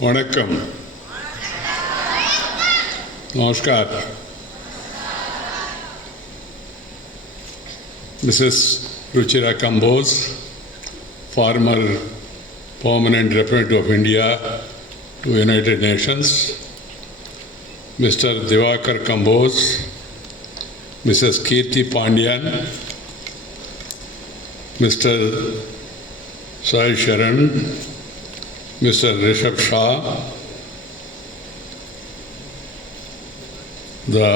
वणक्कम नमस्कार. Mrs. Ruchira Kambose, former permanent representative of India to United Nations, Mr. Divakar Kambose, Mrs. Kirti Pandyan, Mr. Sai Sharan, Mr. Rishabh Shah, the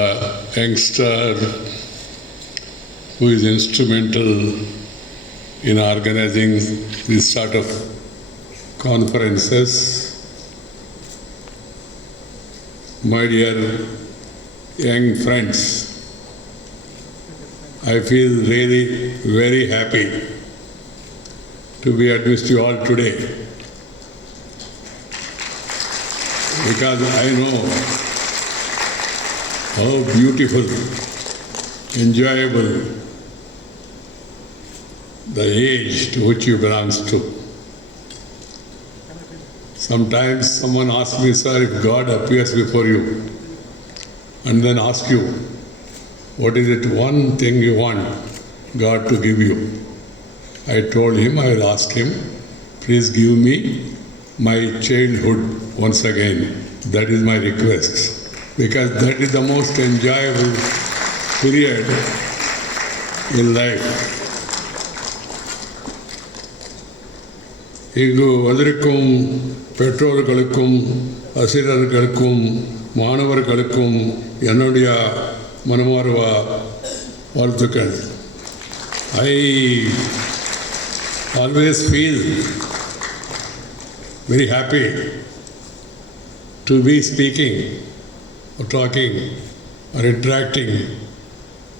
youngster who is instrumental in organizing this sort of conferences, my dear young friends, I feel really very happy to be amidst you all today, because I know how beautiful, enjoyable the age to which you belong to. Sometimes someone asks me, sir, if God appears before you and then asks you, what is it one thing you want God to give you? I told him, I will ask him, please give me my childhood once again. That is my request, because that is the most enjoyable period in life. இங்கு வந்திருக்கும் பெற்றோர்களுக்கும் ஆசிரியர்களுக்கும் மாணவர்களுக்கும் என்னுடைய மனமார்ந்த வாழ்த்துக்கள். I always feel very happy to be speaking or talking or interacting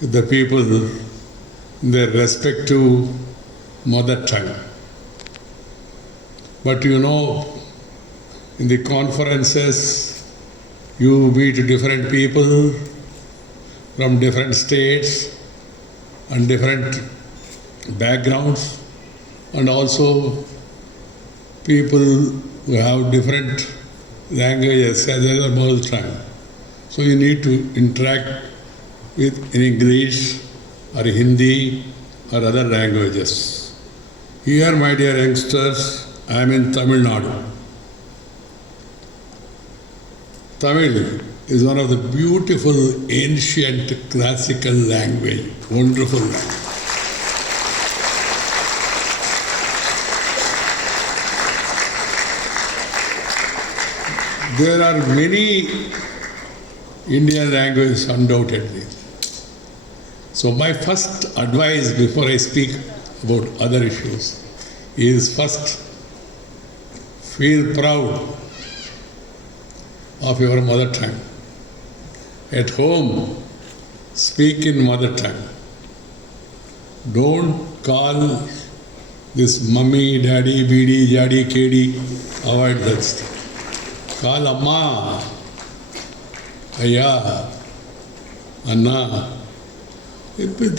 with the people in their respective mother tongue. But you know, in the conferences, you meet different people from different states and different backgrounds, and also people who have different languages as their mother tongue. So you need to interact with in English or Hindi or other languages. Here, my dear youngsters, I am in Tamil Nadu. Tamil is one of the beautiful, ancient, classical language, wonderful language. There are many Indian languages, undoubtedly. So my first advice before I speak about other issues is first, feel proud of your mother tongue. At home, speak in mother tongue. Don't call this mummy, daddy, bidi, jadi, kedi. Avoid that stuff. Call Amma, Ayya, Anna.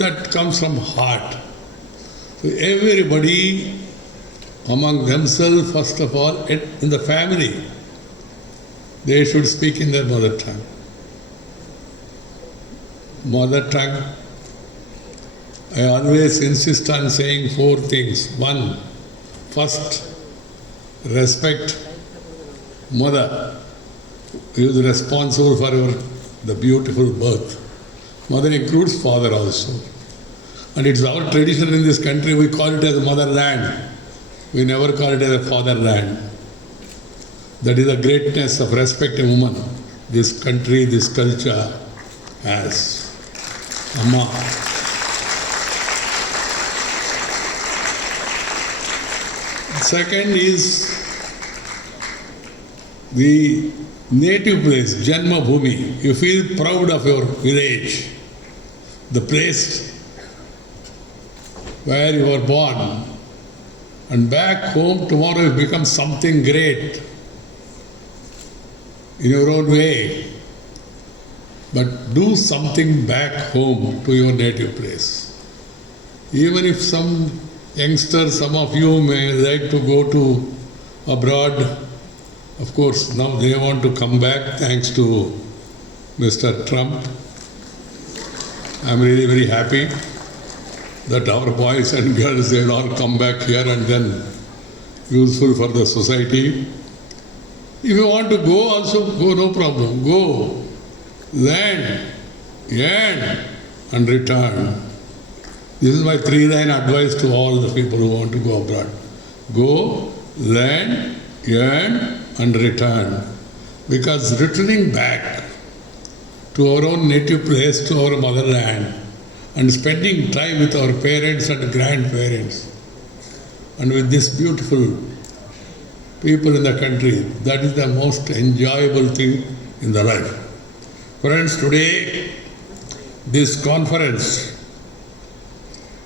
That comes from heart. So everybody among themselves, first of all, in the family, they should speak in their mother tongue. Mother tongue, I always insist on saying 4 things. 1, first, respect mother, who is responsible for the beautiful birth. Mother includes father also. And it's our tradition in this country, we call it as motherland. We never call it as a fatherland. That is the greatness of respect a woman this country, this culture has. Amma. Second is the native place, Janma Bhumi. You feel proud of your village, the place where you were born. And back home, tomorrow you become something great in your own way. But do something back home to your native place. Even if youngsters, some of you may like to go to abroad Of course, now they want to come back thanks to Mr. Trump. I'm really very happy that our boys and girls, they'll all come back here and then useful for the society. If you want to go also, go, no problem. Go, land, earn and return. This is my 3-line advice to all the people who want to go abroad. Go, land, earn and return. Because returning back to our own native place, to our motherland, and spending time with our parents and grandparents, and with these beautiful people in the country, that is the most enjoyable thing in the life. Friends, today, this conference,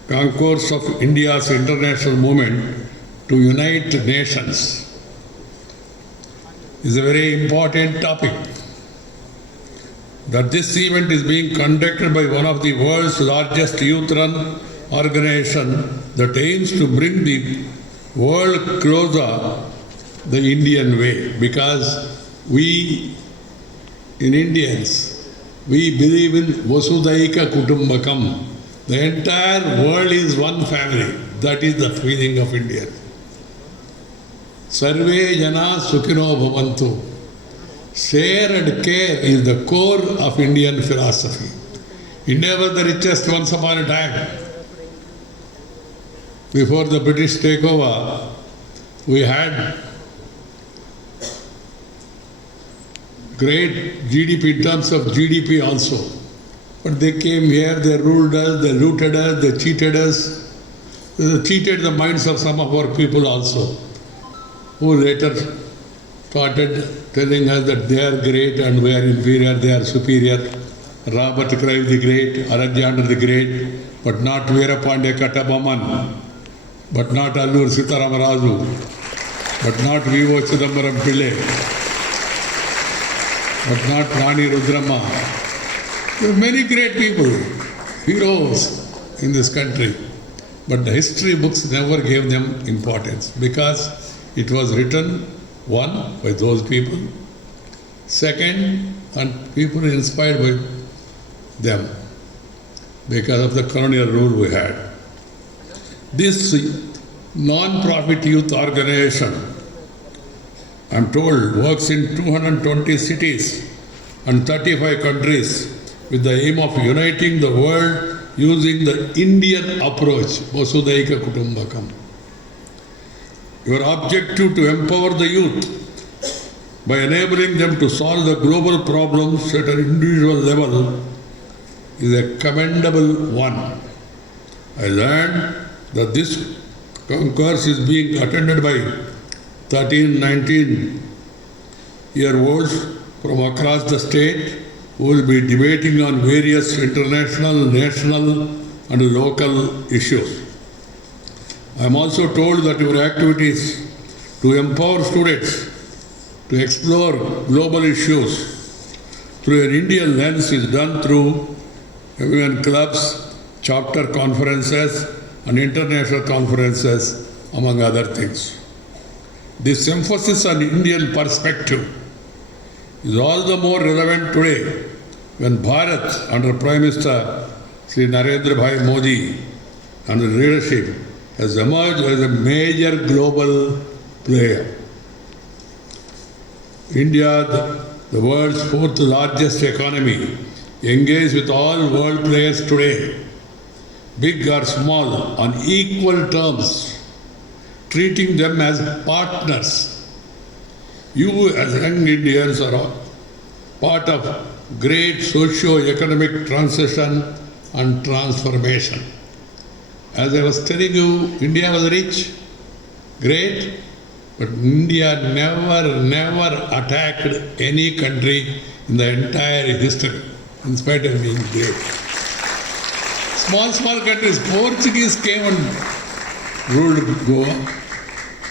Concourse of India's international movement to unite nations, is a very important topic. That this event is being conducted by one of the world's largest youth-run organization that aims to bring the world closer the Indian way. Because we, in Indians, we believe in Vasudaika Kutumbakam. The entire world is one family. That is the feeling of India. Sarve Jana Sukhino Bhavantu. Share and care is the core of Indian philosophy. India was the richest once upon a time. Before the British takeover, we had great GDP in terms of GDP also. But they came here, they ruled us, they looted us, they cheated us. They cheated the minds of some of our people also, who later started telling us that they are great and we are inferior, they are superior. Robert Clive the Great, Alexander the Great, but not Veerapandya Kattabomman, but not Allur Sitaramarazu, but not V.O. Chidambaram Pillai, but not Rani Rudramma. There are many great people, heroes in this country, but the history books never gave them importance because it was written, one, by those people, second, and people inspired by them because of the colonial rule we had. This non-profit youth organization, I'm told, works in 220 cities and 35 countries with the aim of uniting the world using the Indian approach, Vasudaika Kutumbakam. Your objective to empower the youth by enabling them to solve the global problems at an individual level is a commendable one. I learned that this concourse is being attended by 13, 19-year-olds from across the state who will be debating on various international, national and local issues. I am also told that your activities to empower students to explore global issues through an Indian lens is done through I.I.M.U.N clubs, chapter conferences and international conferences, among other things. This emphasis on Indian perspective is all the more relevant today when Bharat, under Prime Minister Sri Narendra Bhai Modi and the leadership, has emerged as a major global player. India, the world's fourth largest economy, engaged with all world players today, big or small, on equal terms, treating them as partners. You as young Indians are part of great socio-economic transition and transformation. As I was telling you, India was rich, great, but India never attacked any country in the entire history, in spite of being great. Small countries, Portuguese came and ruled Goa,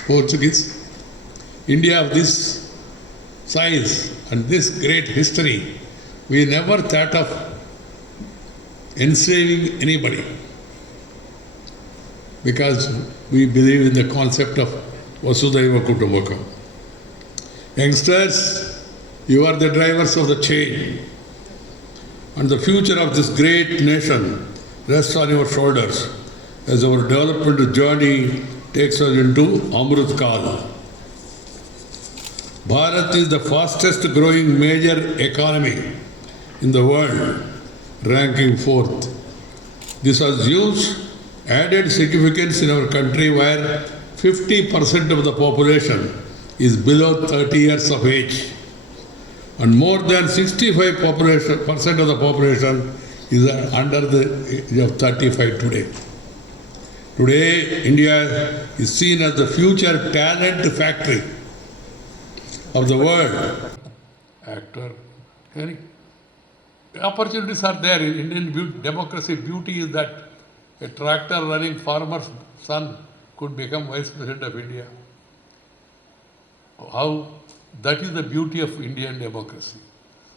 Portuguese. India of this size and this great history, we never thought of enslaving anybody because we believe in the concept of Vasudhaiva Kutumbakam. Youngsters, you are the drivers of the change. And the future of this great nation rests on your shoulders as our development journey takes us into Amrit Kal. Bharat is the fastest growing major economy in the world, ranking 4th. This assumes added significance in our country where 50% of the population is below 30 years of age and more than 65% of the population is under the age of 35 today. Today, India is seen as the future talent factory of the world. Actor, opportunities are there in Indian democracy. Beauty is that a tractor running farmer's son could become Vice President of India. How that is the beauty of Indian democracy.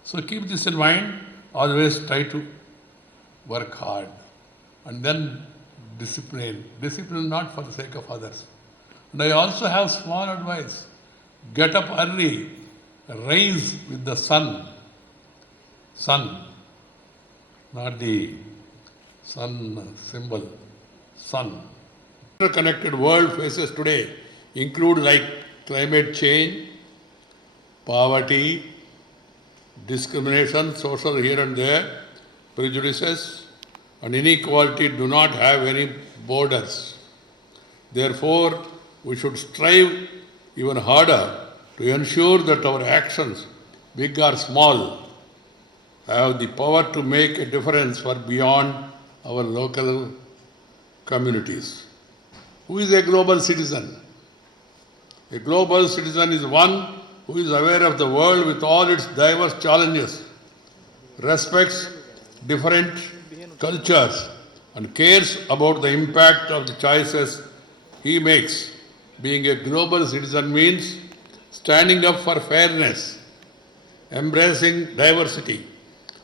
So keep this in mind, always try to work hard and then discipline. Discipline not for the sake of others. And I also have small advice. Get up early, rise with the sun. Sun, not the sun symbol, sun. Interconnected world faces today include like climate change, poverty, discrimination, social here and there, prejudices, and inequality do not have any borders. Therefore, we should strive even harder to ensure that our actions, big or small, have the power to make a difference for beyond our local communities. Who is a global citizen? A global citizen is one who is aware of the world with all its diverse challenges, respects different cultures, and cares about the impact of the choices he makes. Being a global citizen means standing up for fairness, embracing diversity,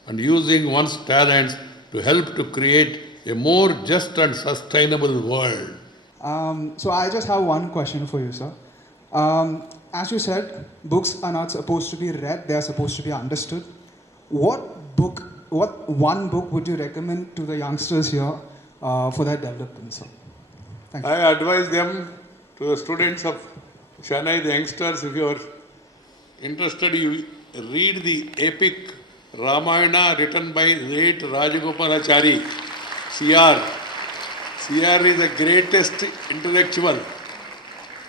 and using one's talents to help to create a more just and sustainable world. So I just have one question for you, sir. As you said, books are not supposed to be read, they are supposed to be understood. What one book would you recommend to the youngsters here for their development, sir? Thank you. I advise them, to the students of Chennai, the youngsters, if you are interested, you read the epic Ramayana written by late Rajagopalachari, CR. CR is the greatest intellectual.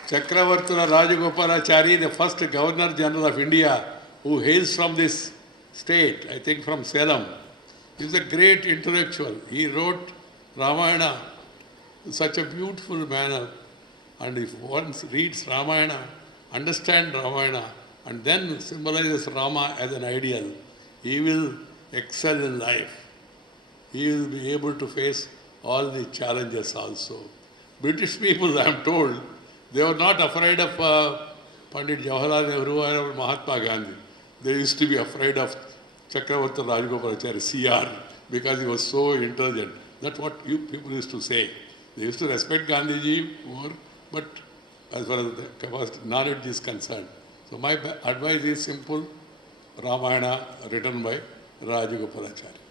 Chakravartula Rajagopalachari, the first Governor General of India, who hails from this state, I think from Salem, is a great intellectual. He wrote Ramayana in such a beautiful manner. And if one reads Ramayana, understands Ramayana, and then symbolizes Rama as an ideal, he will excel in life. He will be able to face all the challenges also. British people, I am told, they were not afraid of Pandit Jawaharlal Nehru or Mahatma Gandhi. They used to be afraid of Chakravarti Rajagopalachari, CR, because he was so intelligent. That's what you people used to say. They used to respect Gandhiji more, but as far as the knowledge is concerned. So my advice is simple, Ramayana written by Rajagopalachari.